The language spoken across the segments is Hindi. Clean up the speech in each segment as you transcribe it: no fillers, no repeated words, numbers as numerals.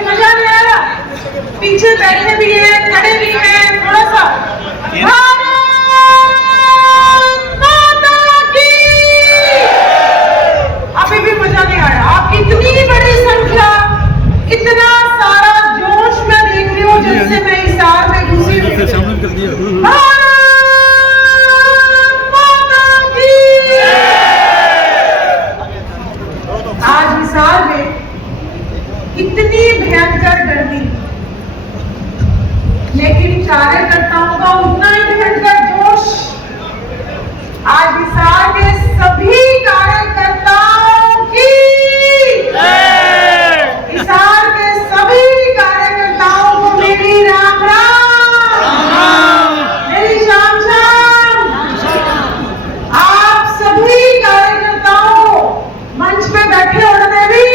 मजा नहीं आ रहा? पीछे बैठे भी हैं, खड़े भी हैं, थोड़ा सा भारत माता की। अभी भी मजा नहीं आया? आपकी इतनी बड़ी संख्या, इतना सारा जोश मैं देख रही हूँ जब से मैं हिसार में घुसी हूँ। आज हिसार में इतनी भयंकर गर्मी, लेकिन कार्यकर्ताओं का उतना ही भयंकर जोश। आज हिसार के सभी कार्यकर्ताओं की, हिसार के सभी कार्यकर्ताओं को मेरी राम राम, मेरी शाम शाम। आप सभी कार्यकर्ताओं, मंच पे बैठे होने भी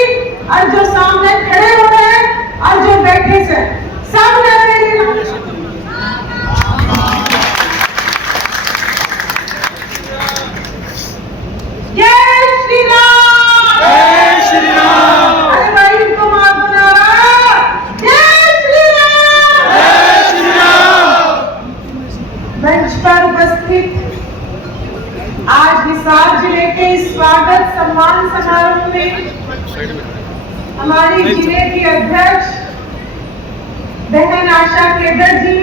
और जो सामने खड़े हो रहे हैं और जो बैठे से, सब ने मेरी राम आज हिसार जिले के स्वागत सम्मान समारोह में हमारी जिले की अध्यक्ष बहन आशा केदर जी,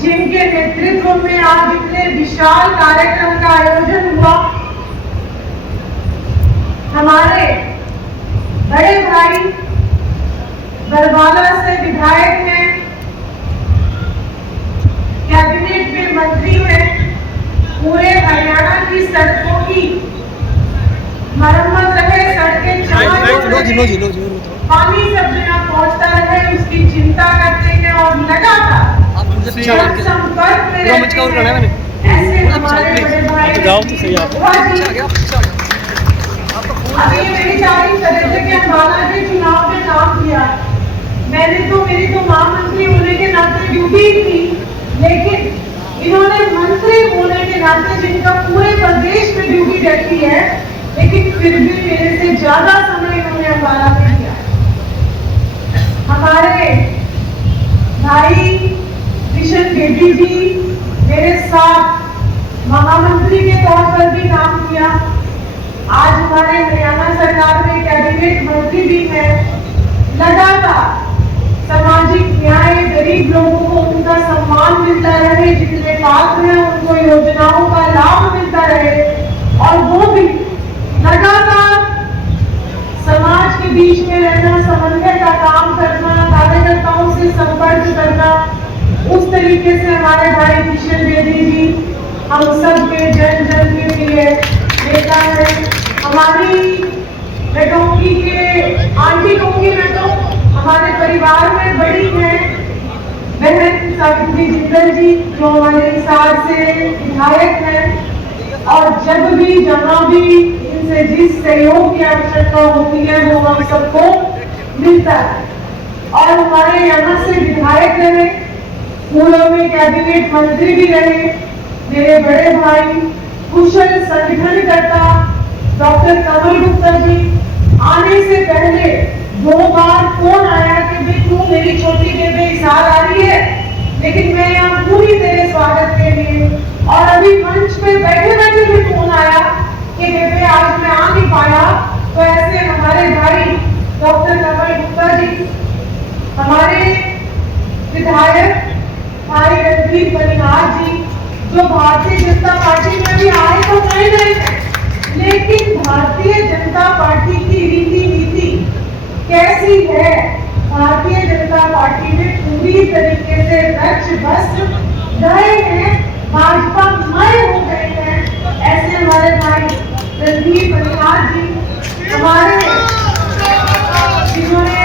जिनके नेतृत्व में आज इतने विशाल कार्यक्रम का आयोजन हुआ, हमारे बड़े भाई बरवाला से विधायक हैं, कैबिनेट में मंत्री हैं, पूरे हरियाणा की सड़कों की मरम्मत रहे, सड़कें पानी सब जगह पहुंचता रहे, उसकी चिंता करते हैं और लगातार संपर्क में रहते हैं। ऐसे हमारे बड़े भाई अभी मेरी तारीफ कर रहे थे कि अम्बाला के चुनाव में काम किया। मेरी तो महामंत्री होने के नाते ड्यूटी थी, लेकिन इन्होंने मंत्री होने के नाते, जिनका पूरे प्रदेश में ड्यूटी रहती है, लेकिन फिर भी मेरे से ज्यादा समय इन्होंने अम्बाला में किया। हमारे भाई किशन बेदी जी मेरे साथ महामंत्री के तौर पर भी काम किया। आज हमारे हरियाणा सरकार में कैबिनेट मंत्री भी हैं। लगातार सामाजिक न्याय, गरीब लोगों को उनका सम्मान मिलता रहे, जितने पात्र हैं उनको योजनाओं का लाभ मिलता रहे, और वो भी लगातार समाज के बीच में रहना, समन्वय का काम करना, कार्यकर्ताओं से संपर्क करना। उस तरीके से हमारे भाई किशन बेदी जी हम सब के जन जन के लिए नेता है। हमारी बेटोंकी के आंटी कहूंगी मैं तो, हमारे परिवार में बड़ी है बहन सावित्री जिंदल जी, जो हमारे हिसार से विधायक हैं, और जब भी जहां भी इनसे जिस सहयोग की आवश्यकता होती है वो हम सबको मिलता है। और हमारे यहाँ से विधायक रहे, पूर्व में कैबिनेट मंत्री भी रहे मेरे बड़े भाई, कुशल संगठनकर्ता डॉक्टर कमल गुप्ता जी। आने से पहले 2 बार फोन आया कि भाई तू मेरी छोटी बेबे हिसार आ रही है, लेकिन मैं यहाँ पूरी तेरे स्वागत के लिए। और अभी मंच पे बैठे बैठे भी फोन आया कि बेबे आज मैं आ नहीं पाया। तो ऐसे हमारे भाई डॉक्टर कमल गुप्ता जी, हमारे विधायक भाई रणदीप बनिहार जी, जो भारतीय जनता पार्टी में भी आए तो नहीं, लेकिन भारतीय जनता पार्टी की रीति नीति कैसी है, भारतीय जनता पार्टी में पूरी तरीके से लक्ष्य भ्रष्ट गए हैं, भाजपा मय हो गए हैं। ऐसे हमारे भाई रणदीप बनिहार जी, हमारे जिन्होंने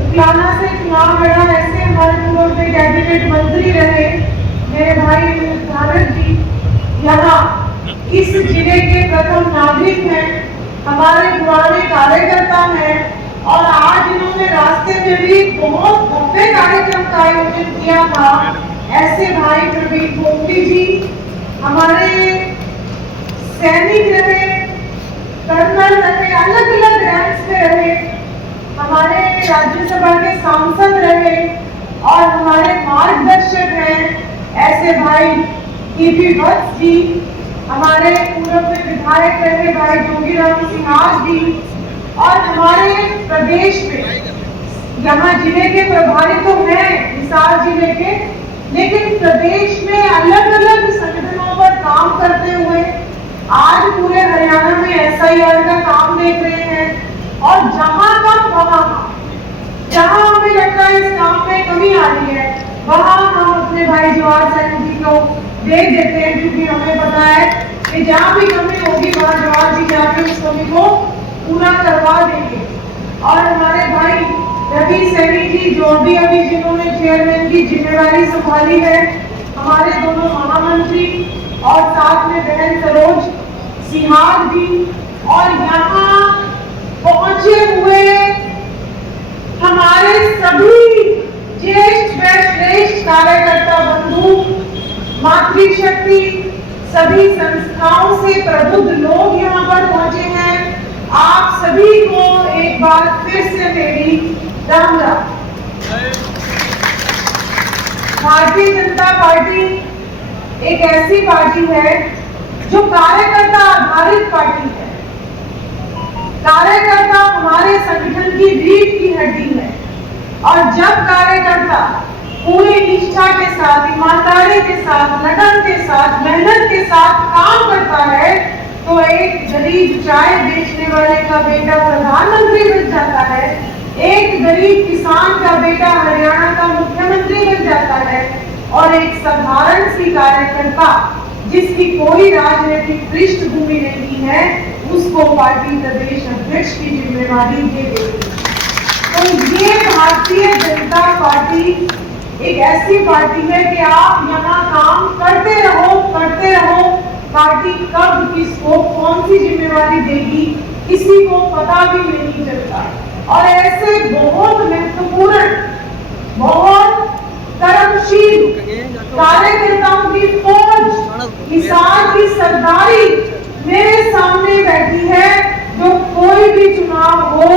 उकलाना से चुनाव लड़ा, ऐसे हमारे पूर्व में कैबिनेट मंत्री रहे मेरे भाई भारत जी, यहाँ इस जिले के प्रथम नागरिक हैं, हमारे पुराने कार्यकर्ता हैं, और आज इन्होंने रास्ते में भी बहुत भव्य कार्यक्रम का आयोजन किया था। ऐसे भाई प्रवीण पोपटी जी, हमारे सैनिक रहे, कर्नल रहे, अलग अलग रैंक्स में रहे, राज्यसभा के सांसद रहे और हमारे मार्गदर्शक हैं ऐसे भाई टीपी वत्स जी, हमारे पूर्व में विधायक रहे भाई जोगीराम सिंह जी, और हमारे प्रदेश में यहाँ जिले के प्रभारी तो हैं हिसार जिले के, लेकिन प्रदेश में अलग अलग संगठनों पर काम करते हुए आज पूरे हरियाणा में एसआईआर का काम देख रहे हैं। और जहां कम वहां जहां हमें लगता है इस काम में कमी आ रही है, वहां हम अपने भाई जवाहर सैन जी को देख देते हैं, क्योंकि हमें पता है कि जहां भी कमी होगी वहां जवाहर जी जाके उस कमी को पूरा करवा देंगे। और हमारे भाई रवि सैनी जी, जो अभी जिन्होंने चेयरमैन की जिम्मेवारी संभाली है, हमारे दोनों महामंत्री, और साथ में बहन सरोज सिहाग जी, और यहाँ पहुंचे हुए हमारे सभी ज्येष्ठ व श्रेष्ठ कार्यकर्ता बंधु, मातृशक्ति, सभी संस्थाओं से प्रबुद्ध लोग यहाँ पर पहुंचे हैं। आप सभी को एक बार फिर से मेरी राम राम। भारतीय जनता पार्टी एक ऐसी पार्टी है जो कार्यकर्ता आधारित पार्टी है। कार्यकर्ता हमारे संगठन की रीढ़ की हड्डी है, और जब कार्यकर्ता पूरी निष्ठा के साथ, ईमानदारी के साथ, लगन के साथ, मेहनत के साथ काम करता है, तो एक गरीब चाय बेचने वाले का बेटा प्रधानमंत्री बन जाता है, एक गरीब किसान का बेटा हरियाणा का मुख्यमंत्री बन जाता है, और एक साधारण सी कार्यकर्ता जिसकी कोई राजनीतिक पृष्ठभूमि नहीं है, उसको पार्टी प्रदेश अध्यक्ष की जिम्मेवारी दे देती है। तो ये भारतीय जनता पार्टी एक ऐसी पार्टी है कि आप यहाँ काम करते रहो। पार्टी कब किसको कौन सी जिम्मेवारी देगी किसी को पता भी नहीं चलता। और ऐसे बहुत महत्वपूर्ण, बहुत कर्मशील कार्यकर्ताओं की फौज, हिसार की सरदारी मेरे सामने बैठी है, जो कोई भी चुनाव हो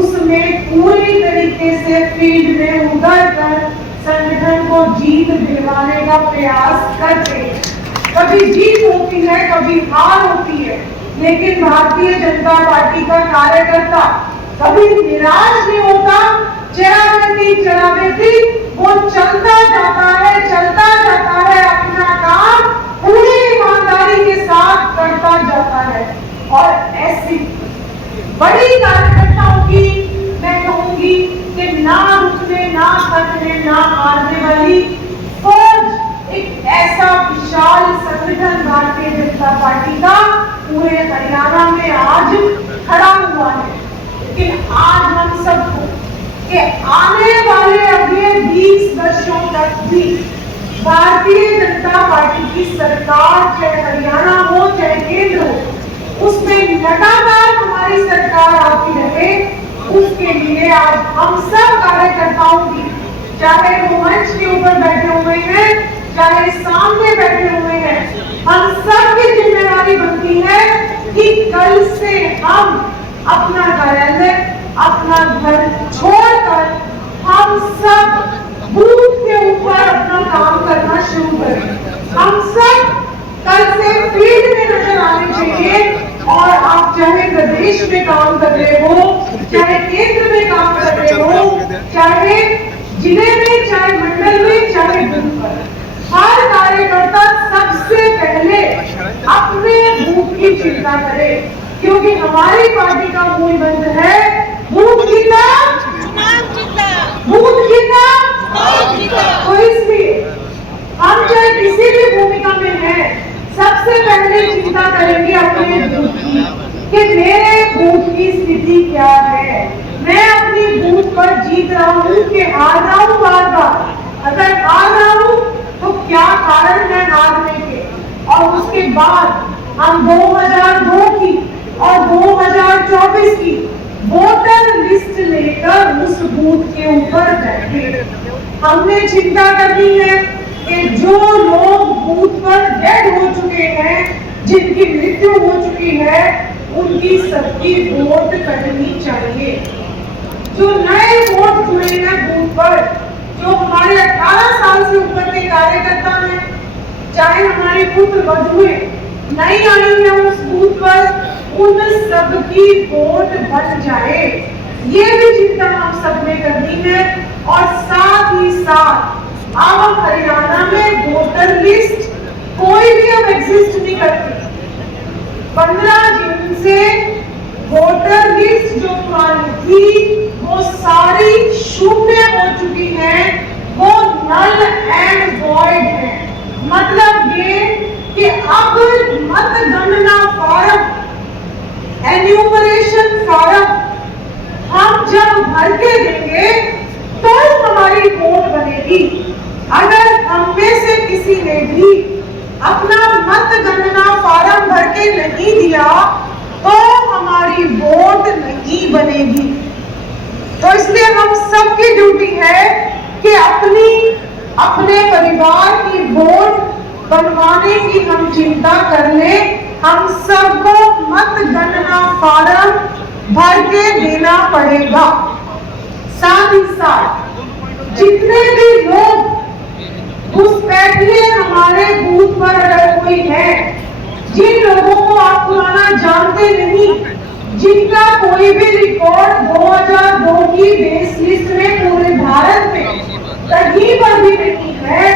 उसमें पूरी तरीके से फील्ड में उतर कर संगठन को जीत दिलवाने का प्रयास करते हैं। कभी जीत होती है, कभी हार होती है, लेकिन भारतीय जनता पार्टी का कार्यकर्ता कभी निराश नहीं होता। चरावेती वो चलता जाता है, अपना काम पूरी ईमानदारी के साथ करता जाता है। और ऐसी बड़ी कार्यकर्ताओं की मैं कहूंगी कि ना रुकने, ना थकने, ना हारने वाली फौज, एक ऐसा विशाल संगठन भारतीय जनता पार्टी का पूरे हरियाणा में आज खड़ा हुआ है। लेकिन आज हम सबको कि आने वाले अगले 20 वर्षों तक भी भारतीय जनता पार्टी की सरकार, चाहे हरियाणा हो चाहे केंद्र हो, उसमें लगातार हमारी सरकार आती रहे, उसके लिए आज हम सब कार्यकर्ताओं की, चाहे वो मंच के ऊपर बैठे हुए हैं, चाहे सामने बैठे हुए हैं, हम सब की जिम्मेदारी बनती है कि कल से हम अपना कार्यालय, अपना घर छोड़कर हम सब बूथ के ऊपर अपना काम करना शुरू करें। हम सब कल से फील्ड में नजर आने चाहिए। और आप चाहे प्रदेश में काम कर रहे हो, चाहे केंद्र में काम कर रहे हो, चाहे जिले में, चाहे मंडल में, चाहे बूथ पर, हर कार्यकर्ता सबसे पहले अपने बूथ की चिंता करे, क्योंकि हमारी पार्टी का मूल मंत्र है बूथ जीता, बूथ जीता। तो इसलिए हम चाहे किसी भी भूमिका में हैं, सबसे पहले चिंता करेंगे अपने बूथ की कि मेरे बूथ की स्थिति क्या है, मैं अपनी बूथ पर जीत रहा हूँ कि हार रहा हूँ बार बार। अगर हार रहा हूँ तो क्या कारण है हारने के। और उसके बाद हम 2002 की और 2024 की वोटर लिस्ट लेकर उस बूथ के ऊपर बैठे। हमने चिंता करनी है कि जो लोग बूथ पर डेड हो चुके हैं, जिनकी मृत्यु हो चुकी है, उनकी सबकी वोट करनी चाहिए। जो नए वोट जुड़े हैं बूथ पर, जो हमारे 18 साल से ऊपर के कार्यकर्ता हैं, चाहे हमारी पुत्र वधुएं नहीं आई है उस बूथ पर, उन सबकी वोट बच जाए, ये भी चिंता हम सबने करनी है। और साथ ही साथ अब हरियाणा में वोटर लिस्ट कोई भी अब एग्जिस्ट नहीं करती। 15 जून से वोटर लिस्ट जो पुरानी थी वो सारी शून्य हो चुकी है, वो नल एंड वॉइड है। मतलब ये कि अब मतगणना फॉर्म, एन्यूमरेशन फॉर्म हम जब भर के देंगे तो हमारी वोट बनेगी। अगर हम में से किसी ने भी अपना मतगणना फॉर्म भर के नहीं दिया तो हमारी वोट नहीं बनेगी। तो इसलिए हम सबकी ड्यूटी है कि अपने परिवार की वोट बनवाने की हम चिंता कर ले। हम सबको मतगणना फॉर्म भर के देना पड़ेगा। साथ ही साथ जितने भी लोग घुसपैठिए हमारे बूथ पर अगर कोई है, जिन लोगों को आप पुराना जानते नहीं, जिनका कोई भी रिकॉर्ड 2002 की बेस लिस्ट में पूरे भारत में कहीं पर भी नहीं है,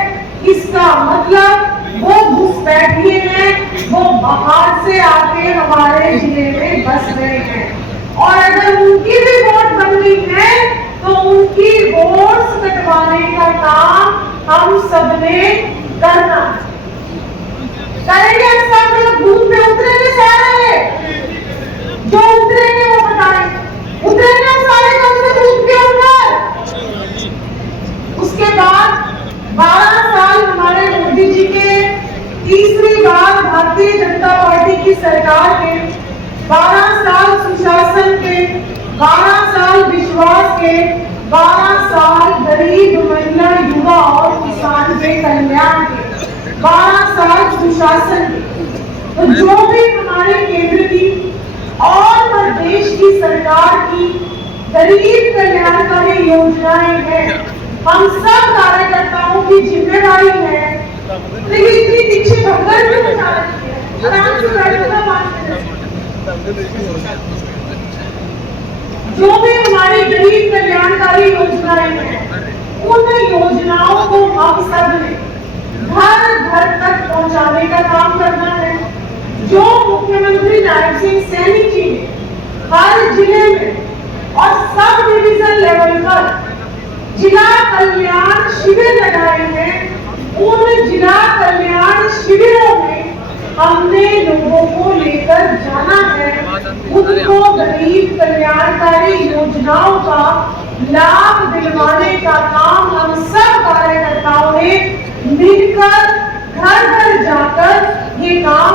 इसका मतलब वो घुसपैठिए हैं, वो बाहर से आके हमारे जिले में बस गए हैं। और अगर उनकी भी वोट बननी है तो उनकी वोट कटवाने का काम हम सबने करना। करेंगे सब लोग बूथ पे उतरेंगे, सारे जो उतरेंगे वो बताएं, उतरेंगे सारे कम से बूथ के ऊपर। उसके बाद 12 साल हमारे मोदी जी के, तीसरी बार भारतीय जनता पार्टी की सरकार के, 12 साल सुशासन के, 12 साल विश्वास के, 12 साल गरीब, महिला, युवा और किसान के कल्याण के, 12 साल सुशासन के। तो जो भी हमारे केंद्र की और प्रदेश की सरकार की गरीब कल्याणकारी योजनाएं हैं, हम सब कार्यकर्ताओं की जिम्मेदारी है। लेकिन इतनी पीछे भगदड़ क्यों मचा रही है? आराम से बैठो, बात करें। जो भी हमारी गरीब कल्याणकारी योजनाएं हैं, उन योजनाओं को हम सब ने घर घर तक पहुंचाने का काम करना है। जो मुख्यमंत्री नायब सिंह सैनी जी ने हर जिले में और सब डिवीजन लेवल पर जिला कल्याण शिविर लगाए हैं, उन जिला कल्याण शिविरों में हमने लोगों को लेकर जाना है, उनको गरीब कल्याणकारी योजनाओं का लाभ दिलवाने का काम हम सब कार्यकर्ताओं ने मिलकर घर घर जाकर ये काम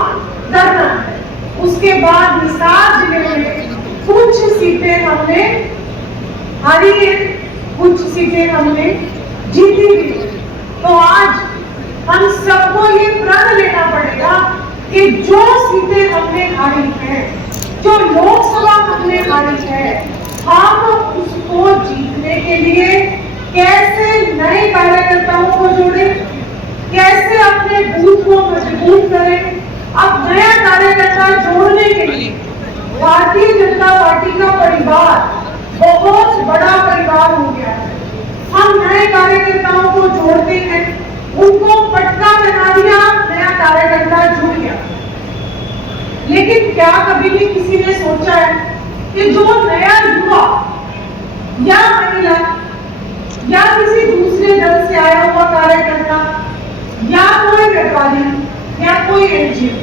करना है। उसके बाद हिसार जिले में कुछ सीटें हमने हारी है, कुछ सीटें हमने जीती भी। तो आज हम सबको ये प्रण लेना पड़ेगा कि जो सीटें हमने हारी हैं, जो लोकसभा हमने हारी है, हम उसको जीतने के लिए कैसे नए कार्यकर्ताओं को जोड़ें, कैसे अपने बूथ को मजबूत करें। अब नया कार्यकर्ता जोड़ने के लिए भारतीय जनता पार्टी का परिवार बहुत बड़ा परिवार हो गया है। हम नए कार्यकर्ताओं को जोड़ते हैं, उनको पटका बना दिया, नया कार्यकर्ता जुड़ गया। लेकिन क्या कभी भी किसी ने सोचा है कि जो नया युवा या महिला या किसी दूसरे दल से आया हुआ कार्यकर्ता या कोई व्यापारी या कोई एनजीओ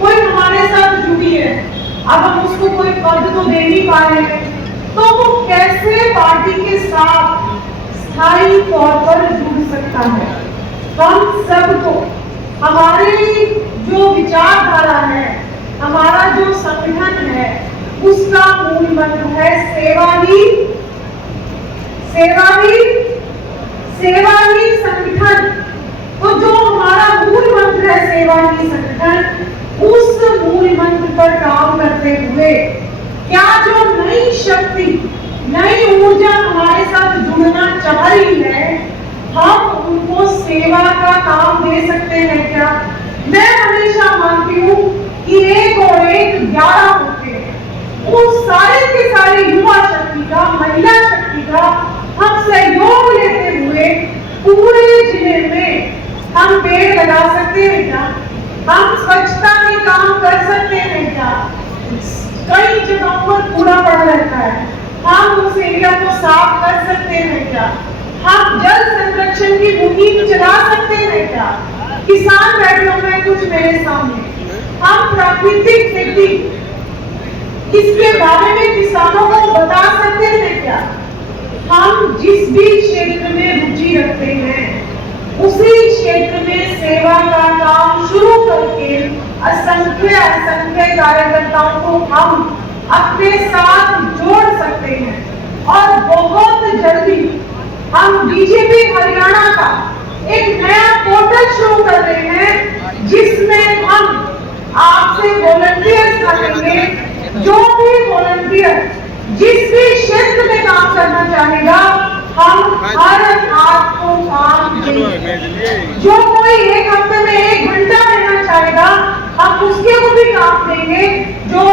कोई हमारे साथ जुड़ी है, अब हम उसको कोई पद तो दे नहीं पा रहे हैं, तो वो कैसे पार्टी के साथ स्थायी तौर पर जुड़ सकता है? हम सबको हमारी जो विचारधारा है, हमारा जो संगठन है, उसका मूल मंत्र है सेवा ही संगठन। तो जो हमारा मूल मंत्र है सेवा ही संगठन, उस मूल मंत्र पर काम करते हुए क्या जो नई शक्ति, नई ऊर्जा हमारे सेवा का काम दे सकते हैं क्या? मैं हमेशा मानती हूँ कि 1 और 1 11 होते हैं। उस सारे के सारे युवा शक्ति का, महिला शक्ति का हम सहयोग लेते हुए पूरे जिले में हम पेड़ लगा सकते हैं क्या? हम स्वच्छता के काम कर सकते हैं क्या? कई जगहों पर कूड़ा पड़ा रहता है, हम उस एरिया को साफ कर सकते हैं क्या? हम जल संरक्षण की मुहिम चला सकते हैं क्या? किसान बैठे हुए हैं कुछ मेरे सामने, हम प्राकृतिक खेती इसके बारे में किसानों को बता सकते हैं क्या? हम जिस भी क्षेत्र में रुचि रखते हैं उसी क्षेत्र में सेवा का काम शुरू करके असंख्य कार्यकर्ताओं को हम अपने साथ जोड़ सकते हैं। और बहुत जल्दी हम बीजेपी हरियाणा का एक नया पोर्टल शुरू कर रहे हैं जिसमें हम आपसे वॉलंटियर्स मांगेंगे। जो भी वॉलंटियर जिस भी क्षेत्र में काम करना चाहेगा हम हर हाथ को काम देंगे। जो कोई 1 हफ्ते में 1 घंटा देना चाहेगा हम उसके को भी काम देंगे। जो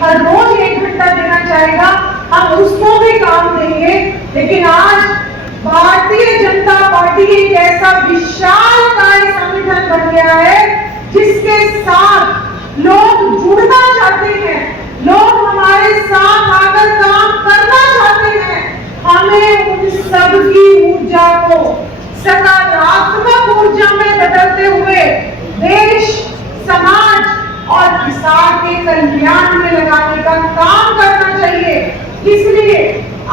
हर रोज 1 घंटा देना चाहेगा हम उसको भी काम देंगे। लेकिन आज भारतीय जनता पार्टी एक ऐसा विशालकाय संगठन बन गया है जिसके साथ लोग जुड़ना चाहते हैं, लोग हमारे साथ आकर काम करना चाहते हैं। हमें उन सबकी ऊर्जा को सकारात्मक ऊर्जा में बदलते हुए देश, समाज और किसान के कल्याण में लगाने का काम करना चाहिए। इसलिए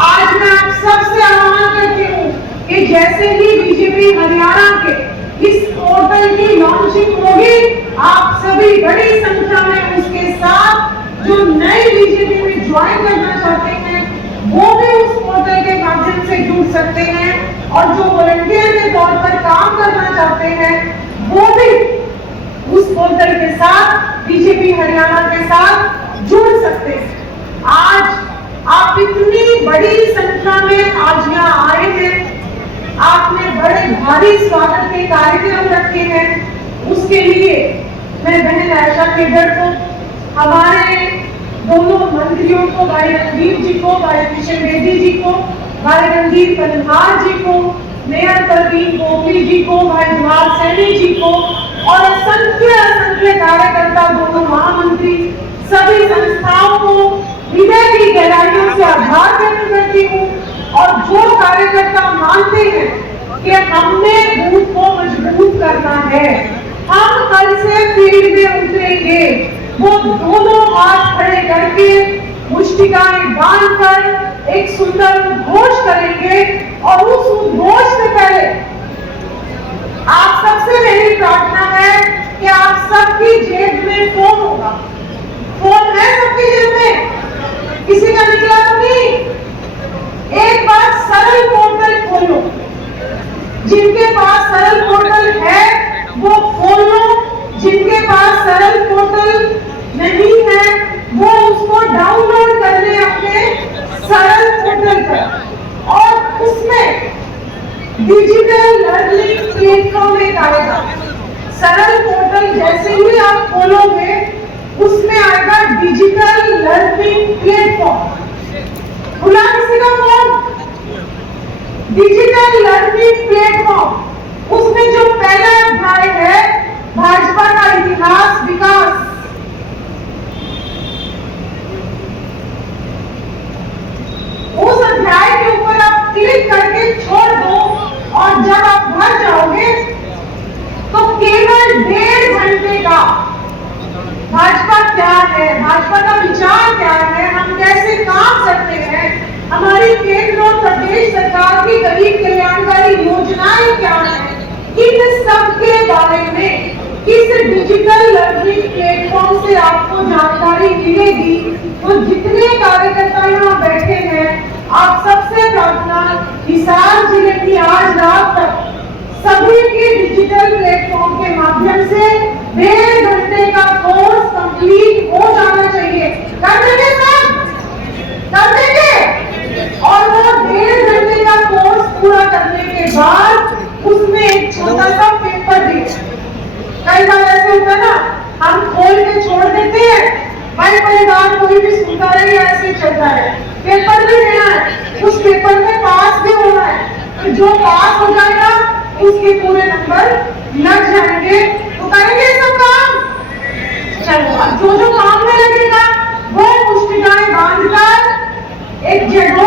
आज मैं आप सबसे आह्वान करती हूँ कि जैसे ही बीजेपी हरियाणा के इस पोर्टल की लॉन्चिंग होगी आप सभी बड़ी संख्या में उसके साथ जो नए बीजेपी में ज्वाइन करना चाहते हैं वो भी उस पोर्टल के माध्यम से जुड़ सकते हैं और जो वॉलंटियर के तौर पर काम करना चाहते हैं वो भी उस पोर्टल के साथ, बीजेपी हरियाणा के साथ जुड़ सकते हैं। आज आप इतनी बड़ी संख्या में आज यहाँ आए हैं, आपने बड़े भारी स्वागत के कार्यक्रम रखे हैं। उसके लिए मैं बहन आयशा केडर को, हमारे दोनों मंत्रियों को, भाई रणदीप जी को, भाई किशन बेदी जी को, भाई रणदीप पनहार जी को, मेयर परवीन गोपी जी को, भाई जवाहर सैनी जी को और असंख्य कार्यकर्ता, दोनों महामंत्री, सभी संस्थाओं को हृदय की गहराइयों से आभार व्यक्त करती हूँ। और जो कार्यकर्ता मानते हैं कि हमने बूथ को मजबूत करना है, हम कल से फील्ड में उतरेंगे, वो दोनों हाथ खड़े करके मुष्टिकाएं बांधकर एक सुंदर उद्घोष करेंगे। और उस उद्घोष से पहले आप सबसे मेरी प्रार्थना है कि आप सबकी जेब में फोन होगा। फोन है सबकी जेब में? किसी का निकला तो नहीं? एक बार सरल पोर्टल खोलो, जिनके पास सरल पोर्टल है वो खोलो, जिनके पास सरल पोर्टल नहीं है वो उसको डाउनलोड कर ले अपने सरल पोर्टल पर। और उसमें डिजिटल लर्निंग प्लेटफॉर्म एक आएगा। सरल पोर्टल जैसे ही आप खोलोगे उसमें आएगा डिजिटल लर्निंग प्लेटफॉर्म। खुला किसी का फोन? डिजिटल लर्निंग प्लेटफॉर्म, उसमें जो पहला अध्याय है भाजपा का इतिहास विकास, उस अध्याय के ऊपर आप क्लिक करके छोड़ दो और जब आप घर जाओगे तो केवल 1.5 घंटे का भाजपा क्या है, भाजपा का विचार क्या है, हम कैसे काम करते हैं, हमारी केंद्र और प्रदेश सरकार की गरीब कल्याणकारी योजनाएं क्या है, इन सब के बारे में इस डिजिटल लर्निंग प्लेटफॉर्म से आपको जानकारी मिलेगी। तो जितने कार्यकर्ता यहाँ बैठे हैं आप सबसे प्रार्थना, हिसार जिले की आज रात तक सभी के डिजिटल प्लेटफॉर्म के माध्यम से 1.5 घंटे का कोर्स कंप्लीट हो जाना चाहिए। कर देंगे सब? कर देंगे? और वो 1.5 घंटे का कोर्स पूरा करने के बाद उसमें एक छोटा जो पास हो जाएगा उसके पूरे नंबर लग जाएंगे। तो करेंगे सब काम। चलो जो जो काम में लगेगा वो पुस्तिकाएं बांधकर एक जगह